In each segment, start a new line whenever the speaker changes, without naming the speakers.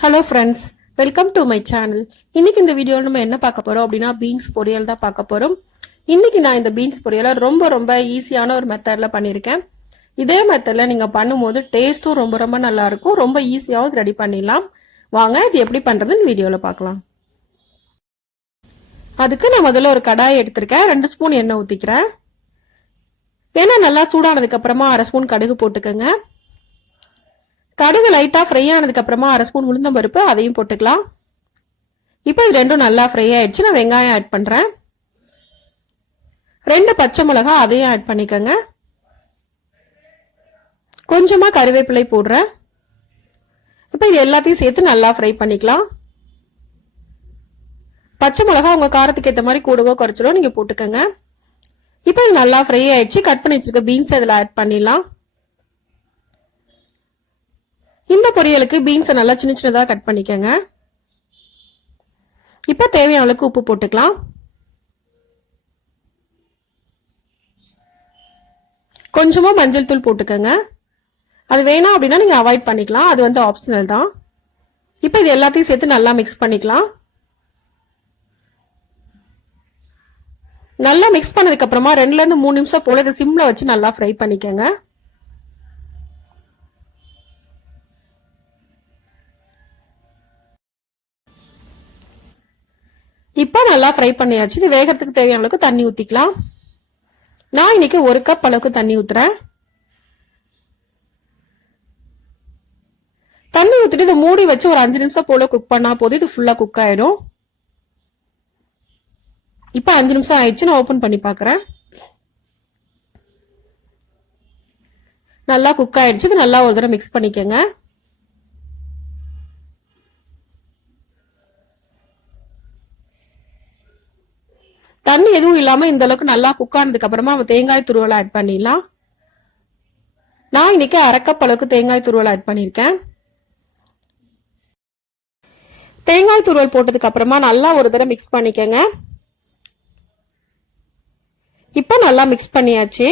Hello friends welcome to my channel இன்னைக்கு இந்த வீடியோவில் நம்ம என்ன பார்க்க போகிறோம் அப்படின்னா பீன்ஸ் பொரியல் தான் பார்க்க போகிறோம் இன்னைக்கு நான் இந்த பீன்ஸ் பொரியலை ரொம்ப ரொம்ப ஈஸியான ஒரு மெத்தடில் பண்ணியிருக்கேன். இதே மெத்தடில் நீங்கள் பண்ணும்போது டேஸ்ட்டும் ரொம்ப ரொம்ப நல்லாயிருக்கும் ரொம்ப ஈஸியாகவும் ரெடி பண்ணிடலாம். வாங்க இது எப்படி பண்ணுறதுன்னு வீடியோவில் பார்க்கலாம். அதுக்கு நான் முதல்ல ஒரு கடாய் எடுத்திருக்கேன். ரெண்டு ஸ்பூன் எண்ணெய் ஊற்றிக்கிறேன் எண்ணெய் நல்லா சூடானதுக்கு அப்புறமா அரை ஸ்பூன் கடுகு போட்டுக்கோங்க. கடுகு லைட்டாக ஃப்ரை ஆனதுக்கு அப்புறமா அரை ஸ்பூன் உளுந்தம் பருப்பு அதையும் போட்டுக்கலாம். இப்போ இது ரெண்டும் நல்லா ஃப்ரை ஆயிடுச்சு. நான் வெங்காயம் ஆட் பண்ணுறேன் ரெண்டு பச்சை மிளகா அதையும் ஆட் பண்ணிக்கோங்க. கொஞ்சமா கருவேப்பிலை போடுறேன். இப்போ இது எல்லாத்தையும் சேர்த்து நல்லா ஃப்ரை பண்ணிக்கலாம். பச்சை மிளகா உங்கள் காரத்துக்கு ஏற்ற மாதிரி கூடவோ குறைச்சலோ நீங்கள் போட்டுக்கோங்க. இப்போ இது நல்லா ஃப்ரை ஆயிடுச்சு. கட் பண்ணி வச்சிருக்க பீன்ஸ் அதில் ஆட் பண்ணிடலாம். இந்த பொரியலுக்கு பீன்ஸை நல்லா சின்ன சின்னதாக கட் பண்ணிக்கோங்க. இப்போ தேவையான அளவுக்கு உப்பு போட்டுக்கலாம். கொஞ்சமாக மஞ்சள் தூள் போட்டுக்கோங்க. அது வேணாம் அப்படின்னா நீங்கள் அவாய்ட் பண்ணிக்கலாம். அது வந்து ஆப்ஷனல் தான். இப்போ இது எல்லாத்தையும் சேர்த்து நல்லா மிக்ஸ் பண்ணிக்கலாம். நல்லா மிக்ஸ் பண்ணதுக்கப்புறமா ரெண்டுலேருந்து மூணு நிமிஷம் போல இதை சிம்மில் வச்சு நல்லா ஃப்ரை பண்ணிக்கோங்க. இப்போ நல்லா ஃப்ரை பண்ணியாச்சு. இது வேகத்துக்கு தேவையான அளவுக்கு தண்ணி ஊற்றிக்கலாம் நான் இன்னைக்கு ஒரு கப் அளவுக்கு தண்ணி ஊற்றுறேன் தண்ணி ஊற்றிட்டு இதை மூடி வச்சு ஒரு அஞ்சு நிமிஷம் போல குக் பண்ணா போது இது ஃபுல்லாக குக் ஆயிடும். இப்போ அஞ்சு நிமிஷம் ஆயிடுச்சு. நான் ஓப்பன் பண்ணி பார்க்குறேன் நல்லா குக் ஆயிடுச்சு. இது நல்லா ஒரு தடவை மிக்ஸ் பண்ணிக்கோங்க. தண்ணி எதுவும் இல்லாம இந்த அளவுக்கு நல்லா குக் ஆனதுக்கு அப்புறமா நம்ம தேங்காய் துருவலை ஆட் பண்ணிடலாம். நான் இன்னைக்கு அரைக்கப் அளவுக்கு தேங்காய் துருவல் ஆட் பண்ணியிருக்கேன். தேங்காய் துருவல் போட்டதுக்கு அப்புறமா நல்லா ஒரு தடவை மிக்ஸ் பண்ணிக்கோங்க. இப்போ நல்லா மிக்ஸ் பண்ணியாச்சு.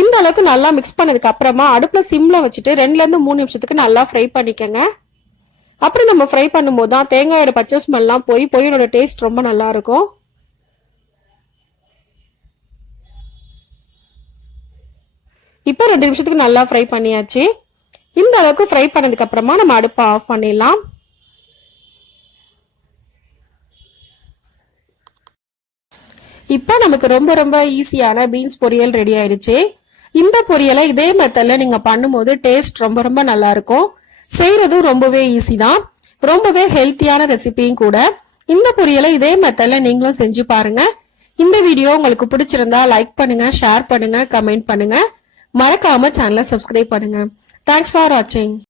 இந்த அளவுக்கு நல்லா மிக்ஸ் பண்ணதுக்கு அப்புறமா அடுப்புல சிம்ல வச்சுட்டு ரெண்டுல இருந்து மூணு நிமிஷத்துக்கு நல்லா ஃப்ரை பண்ணிக்கோங்க. அப்புறம் நம்ம ஃப்ரை பண்ணும்போது தான் தேங்காயோட பச்சை ஸ்மெல்லாம் போய் பொய்யோட டேஸ்ட் ரொம்ப நல்லா இருக்கும். இப்போ ரெண்டு நிமிஷத்துக்கு நல்லா ஃப்ரை பண்ணியாச்சு. இந்த அளவுக்கு ஃப்ரை பண்ணதுக்கு அப்புறமா நம்ம அடுப்பை ஆஃப் பண்ணிடலாம். இப்போ நமக்கு ரொம்ப ரொம்ப ஈஸியான பீன்ஸ் பொரியல் ரெடி ஆயிடுச்சு. இந்த பொரியலை இதே மெத்தட்ல நீங்க பண்ணும்போது டேஸ்ட் ரொம்ப ரொம்ப நல்லா இருக்கும். செய்யறதும் ரொம்பவே ஈஸி தான். ரொம்பவே ஹெல்த்தியான ரெசிபியும் கூட. இந்த பொரியலை இதே மெத்தட்ல நீங்களும் செஞ்சு பாருங்க. இந்த வீடியோ உங்களுக்கு பிடிச்சிருந்தா லைக் பண்ணுங்க ஷேர் பண்ணுங்க கமெண்ட் பண்ணுங்க. மறக்காம சேனலை சப்ஸ்கிரைப் பண்ணுங்க. தேங்க்ஸ் ஃபார் வாட்சிங்